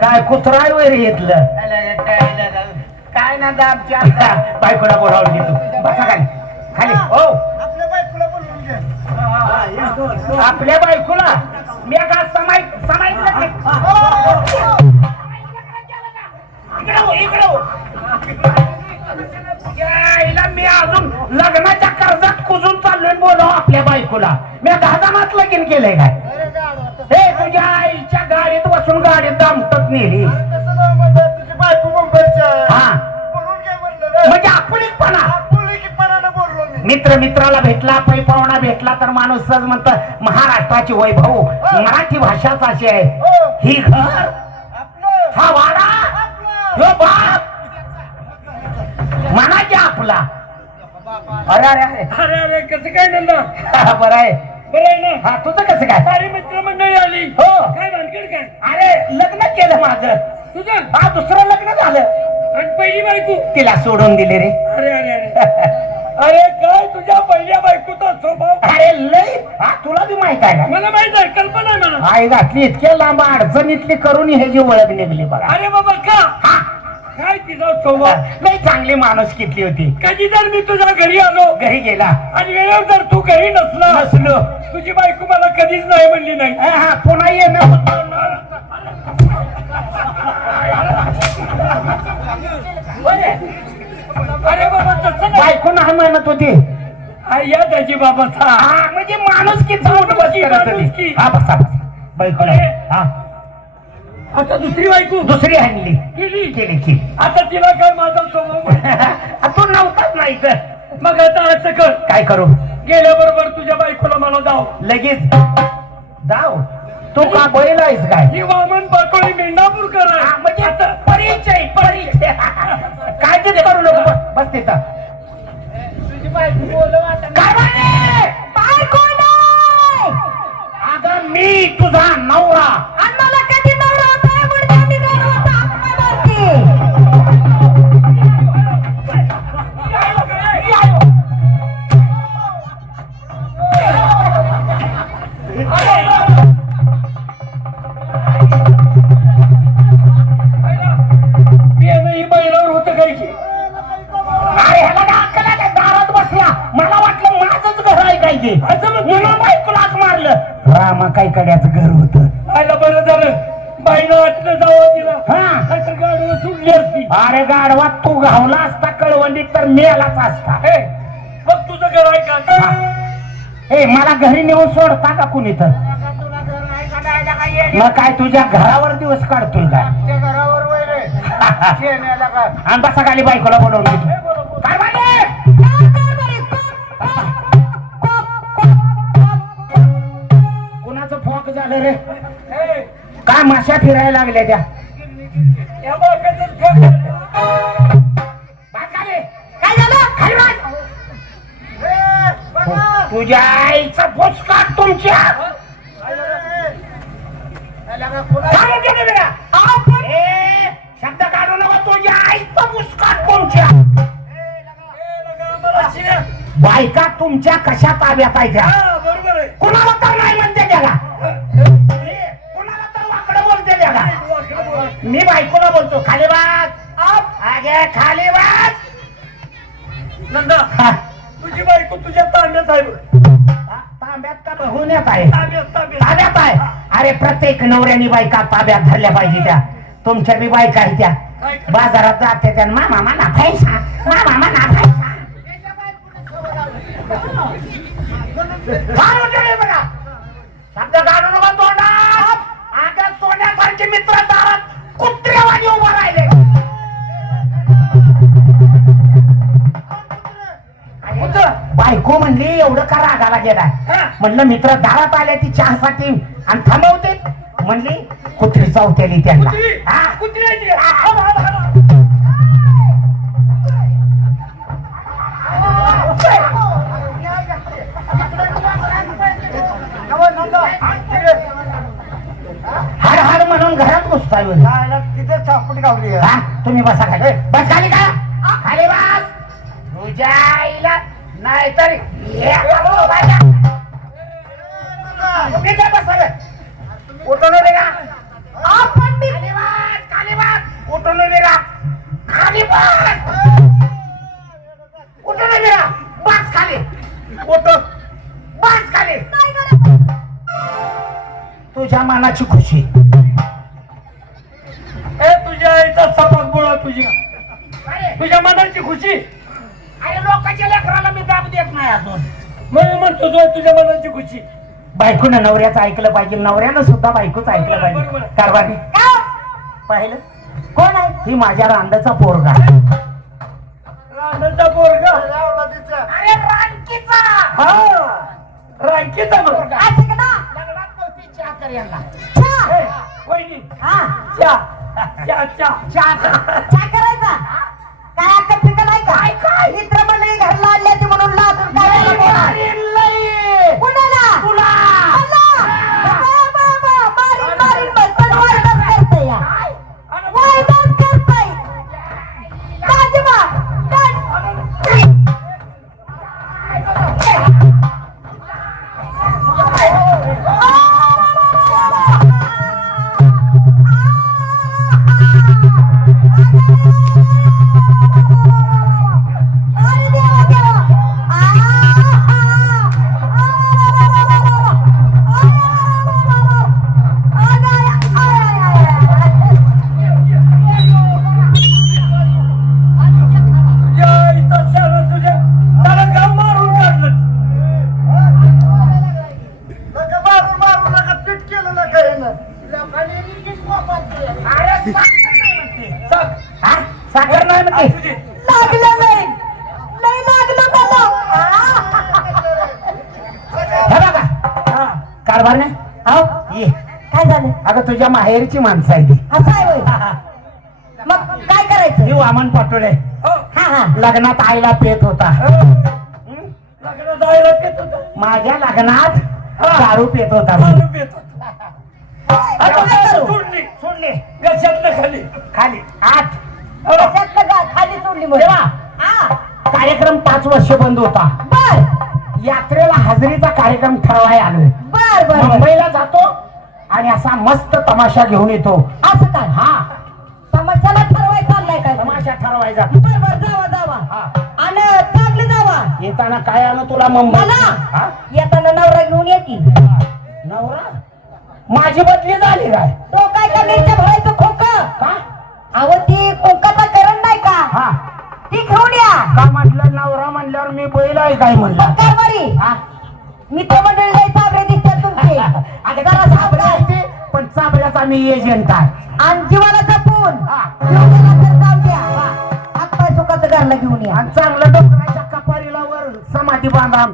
काय कुत्राय वैर घेतलं? काय ना आमच्या बायकोला बोलावून घेतो बसा खाली. खाली. हो. आपल्या बायकोला मी का समाय समायचं यायला मी अजून लग्नाच्या कर्जात कुजून चाललोय बोलाव आपल्या बायकोला. मी दहा जणात लगीन केलंय काय? हे तुझ्या आईच्या गाडीत बसून गाडीत दामटत नेली. हा. म्हणजे आपुलीकपणा. मित्र मित्राला भेटला पै पाहुणा भेटला तर माणूस सहज म्हणत महाराष्ट्राची वैभव मराठी भाषाच अशी आहे. हो. ही घर हा वाडा. ह्यो बाप! की आपला? अरे अरे अरे. अरे अरे कसं काय नंदा? बरं आहे. बरं आहे ना? हा तुझं कसं काय? सारी मित्र मंडळी आली. हो. काय भानगड काय? अरे लग्न केलं माझं. तुझं? हा दुसरं लग्न झालं. आणि पहिली बायको? तिला सोडून दिले रे. अरे अरे अरे. अरे काय तुझ्या पहिल्या बायकोचा स्वभाव अरे लय! हा तुला बी माहीत आहे का? मला माहीत आहे कल्पना आहे मला. आई घातली इतक्या लांब अडचणीतली करून ह्याची ओळख निघली बघा. अरे बाबा का? हा. काय तिचा स्वभाव? लय चांगली माणूस कितली होती. कधी जर मी तुझ्या घरी आलो घरी गेला. आणि वेळेवर जर तू घरी नसला नसलो. तुझी बायको मला कधीच नाही म्हणली नाही. हा, हा पुन्हा येणं होतं. अरे बाबा तसं नाही. बायको नाही म्हणत होती. हा, या त्याची बाबा हा म्हणजे माणूस करत होती. हा बसा बसा. बायको नाही. हा. आता दुसरी बायको. दुसरी आणली. केली. केली केली. आता तिला काय माझा स्वभाव माहिती? तू नव्हताच नाही तर मग आता असं कर. काय करू? गेल्याबरोबर तुझ्या बायकोला मला जाव लगेच. जाऊ तू का बैल आहेस काय? ही वामन पाटोळी मेंढापूरकर हा, आहे म्हणजे आता परिचय परिचय. काय ते करू नको. बस- बस तिथं. काय म्हणून बायकोला हाक मारलं. रामा काय कड्याचं घर होत? आयला बरं झालं. बाईनं वाटलं जावं तिला. हा. नाहीतर गाडीवर सुटली असती. अरे गाडवा तू घावला असता कळवंडीत तर मेलाच असता. हे मग तुझं घर आहे का हा. ए मला घरी नेऊन सोडता का कुणी तर मग काय तुझ्या घरावर दिवस काढतोय का? घरावर आणि बसा खाली बायकोला बोलवून घेतो काय म्हणे कुणाचं झालं रे. काय माश्या फिरायला लागल्या त्या? तुझ्या आईचा पोचकाट तुमच्या. शब्द काढू नका तुझ्या आईचा पुस्काट तुमच्या. बायका तुमच्या कशा ताब्यात आहे त्या हा, बरोबर आहे. कुणाला तर नाही म्हणते त्याला. कुणाला तर वाकडं बोलते त्याला. मी बायकोला बोलतो खाली आगे खाली वाज नंदा हा. तुझी बायको तुझ्या तांब्यात आहे बघ. ता- ताब्यात का बघवण्यात आहे? ताब्यात ताब्यात. ताब्यात आहे? अरे प्रत्येक नवऱ्यानी बायका ताब्यात धरल्या पाहिजे त्या. तुमच्या बी बायका आहेत त्या. बाजारात जाते त्या. मामा म्हणा पैसा मामा म्हणा पैसा काढून दिले बघा. शब्द काढू नका तोंडात. आता सोन्यासारखे मित्र दारात कुत्र्यावानी उभा राहिले. बायको म्हणली एवढं का रागाला गेला हा. म्हणलं मित्र दारात आले ती चहासाठी आणि थांबवते म्हणली कुत्री चावतेली त्यांना. हाड हाड म्हणून घरात घुसताय तिथे चापट गावली आहे. हा तुम्ही बसा खाली. बस खाली का? खाली बस. तुझ्या आईला नाहीतर उठून उभे का आपण मनाची खुशी. ए तुझ्या आईचा सपाक बोळा तुझ्या. तुझ्या मनाची खुशी. अरे लोकांच्या लेकराला मी दाब देत नाही अजून. म्हणून म्हणतो जो तुझ्या मनाची खुशी. बायकोनं नवऱ्याचं ऐकलं पाहिजे. नवऱ्यानं सुद्धा बायकोच ऐकलं पाहिजे. बरोबर. कारभारी. पाहिलं? कोण आहे? ही माझ्या रांडाचा पोरगा. रानाचा पोरगा? लावला तिचं. अरे रानकीचा हा रांकीचा వయంగా చా ఓయ్ ని ये. काय झालं? अगं तुझ्या माहेरची माणसं आहे ती. असं आहे होय. मग काय करायचं? ही वामन पाटोळे. हो. हा हा. लग्नात आईला पेत होता. लग्न जायला पेत होता? माझ्या लग्नात दारू पेत होता. दारू पेत होता. आता काय करू? सोडली सोडले. गशातनं खाली. खाली. आठ गा- खाली सोडली मग तेव्हा हा. कार्यक्रम पाच वर्ष बंद होता. यात्रेला हजेरीचा कार्यक्रम ठरवाय आलोय. बर बर. मुंबईला जातो आणि असा मस्त तमाशा घेऊन येतो. असं काय हा. समस्याला ठरवाय चाललाय काय? तमाशा ठरवायचा. बर बर जावा जावा. हा. आणि चांगलं जावा. येताना काय आणू तुला मुंबई मला? हा? येताना नवरा घेऊन ये की. नवरा? माझी बदली झाली काय? तो काय का मिरच्या भरायचं खोक. का अहो ती कोंकाचा करण नाही का? हा. ती घेऊन या. का म्हटलं? नवरा म्हणल्यावर मी बैल आहे काय म्हणलं? कारभारी हा? मित्र मंडळी लय साबरे दिसतात तुमचे. अगं जरा सावधान. सापडायचे पण चाबऱ्याचा मी एजंट आहे. आणि जीवाला जपून. हा. तर जाऊ द्या. हात पाय सुखाचं घरला घेऊन या. आणि चांगलं डोंगराच्या कपारीला वर समाधी बांधा.